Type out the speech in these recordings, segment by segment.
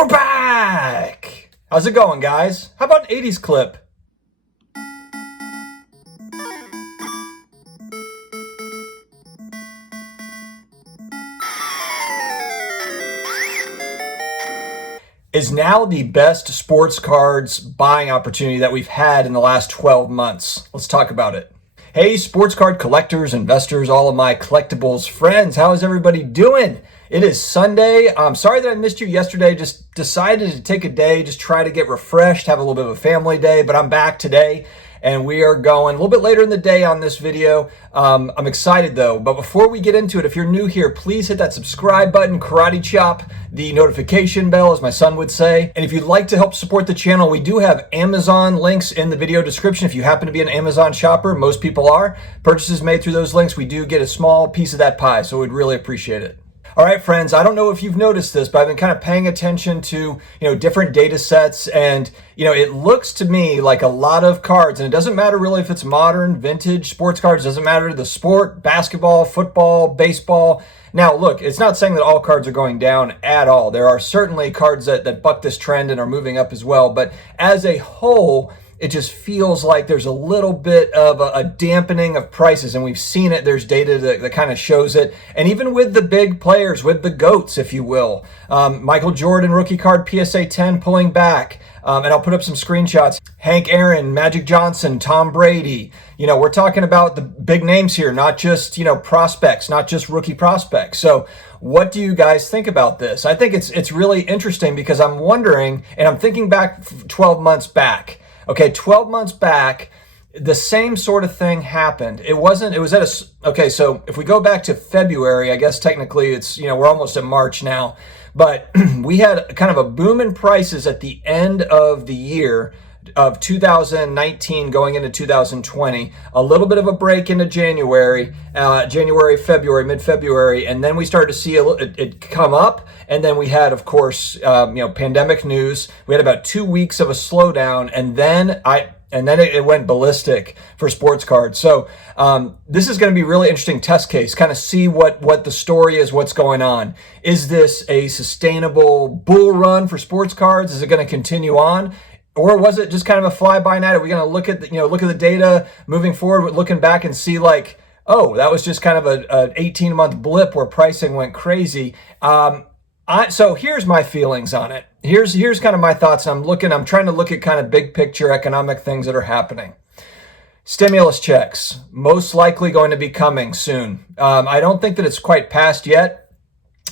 we're back! How's it going, guys? How about an 80s clip? Is now the best sports cards buying opportunity that we've had in the last 12 months. Let's talk about it. Hey, sports card collectors, investors, all of my collectibles friends, how is everybody doing? It is Sunday. I'm sorry that I missed you yesterday. Just decided to take a day, just try to get refreshed, have a little bit of a family day, but I'm back today. And we are going a little bit later in the day on this video. I'm excited though, but before we get into it, if you're new here, please hit that subscribe button, karate chop the notification bell, as my son would say. And if you'd like to help support the channel, we do have Amazon links in the video description. If you happen to be an Amazon shopper, most people are, purchases made through those links, we do get a small piece of that pie, so we'd really appreciate it. All right, friends, I don't know if you've noticed this, but I've been kind of paying attention to, different data sets, and, it looks to me like a lot of cards, and it doesn't matter really if it's modern, vintage, sports cards, doesn't matter the sport, basketball, football, baseball. Now, look, it's not saying that all cards are going down at all. There are certainly cards that buck this trend and are moving up as well, but as a whole, it just feels like there's a little bit of a dampening of prices, and we've seen it. There's data that kind of shows it. And even with the big players, with the GOATs, if you will, Michael Jordan, rookie card, PSA 10 pulling back. And I'll put up some screenshots. Hank Aaron, Magic Johnson, Tom Brady. We're talking about the big names here, not just, prospects, not just rookie prospects. So what do you guys think about this? I think it's really interesting because I'm wondering, and I'm thinking back 12 months back. Okay, 12 months back, the same sort of thing happened. Okay, so if we go back to February, I guess technically it's, we're almost at March now, but we had kind of a boom in prices at the end of the year of 2019 going into 2020, a little bit of a break into January, February, mid-February, and then we started to see it come up, and then we had, of course, pandemic news. We had about 2 weeks of a slowdown, and then it went ballistic for sports cards. So this is going to be a really interesting test case, kind of see what the story is, what's going on. Is this a sustainable bull run for sports cards? Is it going to continue on? Or was it just kind of a fly-by-night? Are we going to look at the data moving forward, looking back and see like, oh, that was just kind of an 18-month blip where pricing went crazy? So here's my feelings on it. Here's kind of my thoughts. I'm trying to look at kind of big picture economic things that are happening. Stimulus checks, most likely going to be coming soon. I don't think that it's quite passed yet.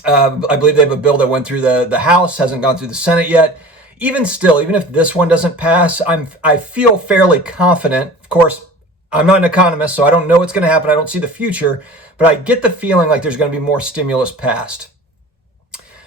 I believe they have a bill that went through the House, hasn't gone through the Senate yet. Even still, even if this one doesn't pass, I feel fairly confident. Of course, I'm not an economist, so I don't know what's going to happen. I don't see the future, but I get the feeling like there's going to be more stimulus passed.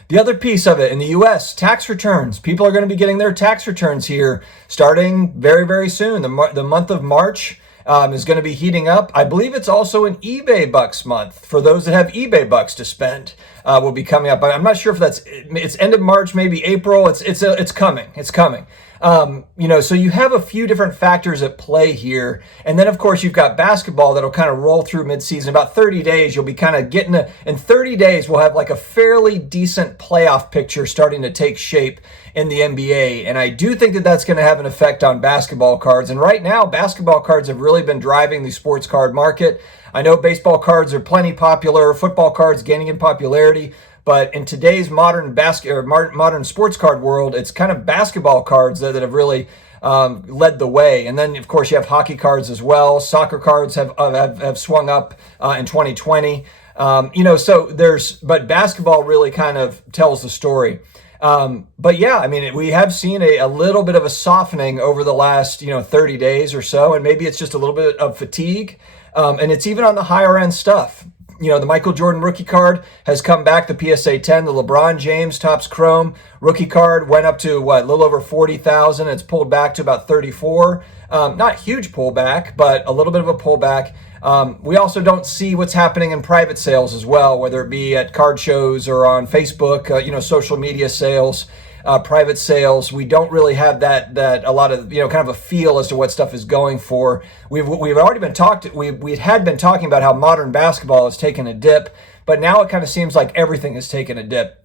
The other piece of it in the U.S., tax returns. People are going to be getting their tax returns here starting very, very soon. The month of March is going to be heating up. I believe it's also an eBay Bucks month for those that have eBay Bucks to spend. Will be coming up. I'm not sure if it's end of March, maybe April. It's coming. It's coming. So you have a few different factors at play here. And then, of course, you've got basketball that'll kind of roll through midseason. About 30 days, you'll be kind of in 30 days, we'll have like a fairly decent playoff picture starting to take shape in the NBA. And I do think that that's going to have an effect on basketball cards. And right now, basketball cards have really been driving the sports card market. I know baseball cards are plenty popular, football cards gaining in popularity, but in today's modern sports card world, it's kind of basketball cards that have really led the way. And then, of course, you have hockey cards as well. Soccer cards have swung up in 2020. But basketball really kind of tells the story. But yeah, I mean, we have seen a little bit of a softening over the last 30 days or so, and maybe it's just a little bit of fatigue. And it's even on the higher end stuff. The Michael Jordan rookie card has come back, the PSA 10. The LeBron James Topps Chrome rookie card went up to, a little over 40,000. It's pulled back to about 34. Not huge pullback, but a little bit of a pullback. We also don't see what's happening in private sales as well, whether it be at card shows or on Facebook, social media sales. Private sales, we don't really have that a lot of kind of a feel as to what stuff is going for. We've already been we had been talking about how modern basketball has taken a dip, but now it kind of seems like everything has taken a dip.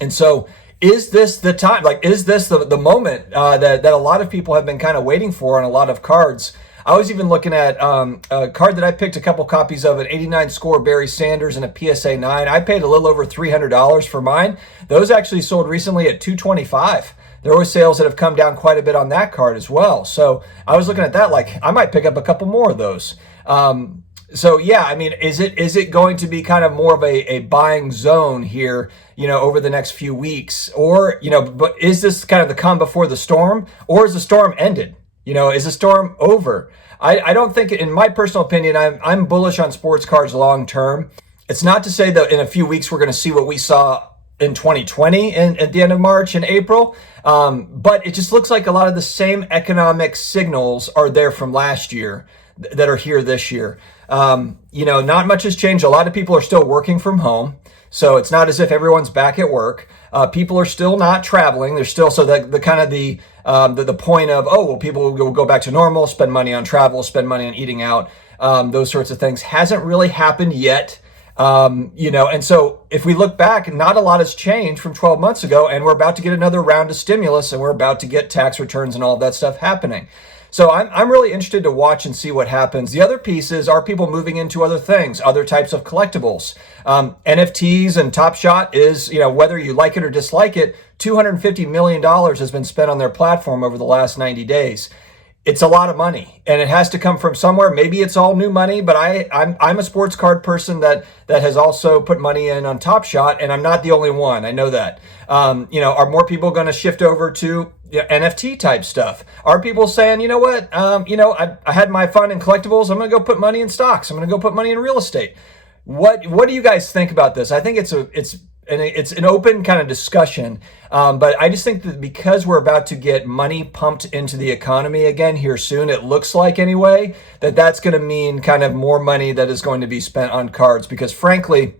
And so is this the time? Like, is this the moment that a lot of people have been kind of waiting for on a lot of cards? I was even looking at a card that I picked a couple copies of, an 89 score Barry Sanders and a PSA 9. I paid a little over $300 for mine. Those actually sold recently at $225. There were sales that have come down quite a bit on that card as well. So I was looking at that like I might pick up a couple more of those. So yeah, I mean, is it going to be kind of more of a buying zone here, over the next few weeks? Or, but is this kind of the calm before the storm, or is the storm ended? Is the storm over? I don't think, in my personal opinion, I'm bullish on sports cards long term. It's not to say that in a few weeks we're going to see what we saw in 2020 at the end of March and April. But it just looks like a lot of the same economic signals are there from last year that are here this year. Not much has changed. A lot of people are still working from home. So it's not as if everyone's back at work. People are still not traveling. There's still, so the kind of the point of, people will go back to normal, spend money on travel, spend money on eating out, those sorts of things hasn't really happened yet. And so if we look back, not a lot has changed from 12 months ago, and we're about to get another round of stimulus, and we're about to get tax returns and all of that stuff happening. So I'm really interested to watch and see what happens. The other piece is, are people moving into other things, other types of collectibles? NFTs and Top Shot is, whether you like it or dislike it, $250 million has been spent on their platform over the last 90 days. It's a lot of money, and it has to come from somewhere. Maybe it's all new money, but I'm a sports card person that has also put money in on Top Shot, and I'm not the only one. I know that. Are more people going to shift over to NFT type stuff? Are people saying, you know what, I had my fun in collectibles, I'm going to go put money in stocks, I'm going to go put money in real estate? What do you guys think about this? I think it's an open kind of discussion, but I just think that because we're about to get money pumped into the economy again here soon, it looks like anyway, that's going to mean kind of more money that is going to be spent on cards, because frankly,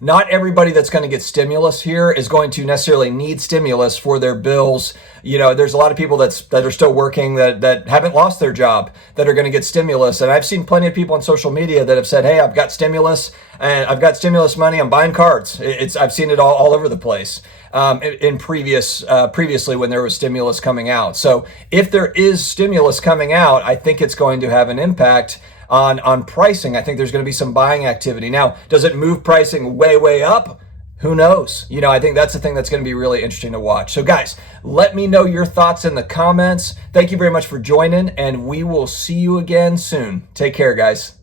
not everybody that's going to get stimulus here is going to necessarily need stimulus for their bills. There's a lot of people that are still working that haven't lost their job that are going to get stimulus. And I've seen plenty of people on social media that have said, hey, I've got stimulus and I've got stimulus money, I'm buying cards. I've seen it all over the place in previously when there was stimulus coming out. So if there is stimulus coming out, I think it's going to have an impact on pricing. I think there's going to be some buying activity. Now, does it move pricing way up? Who knows? I think that's the thing that's going to be really interesting to watch. So guys, let me know your thoughts in the comments. Thank you very much for joining, and we will see you again soon. Take care, guys.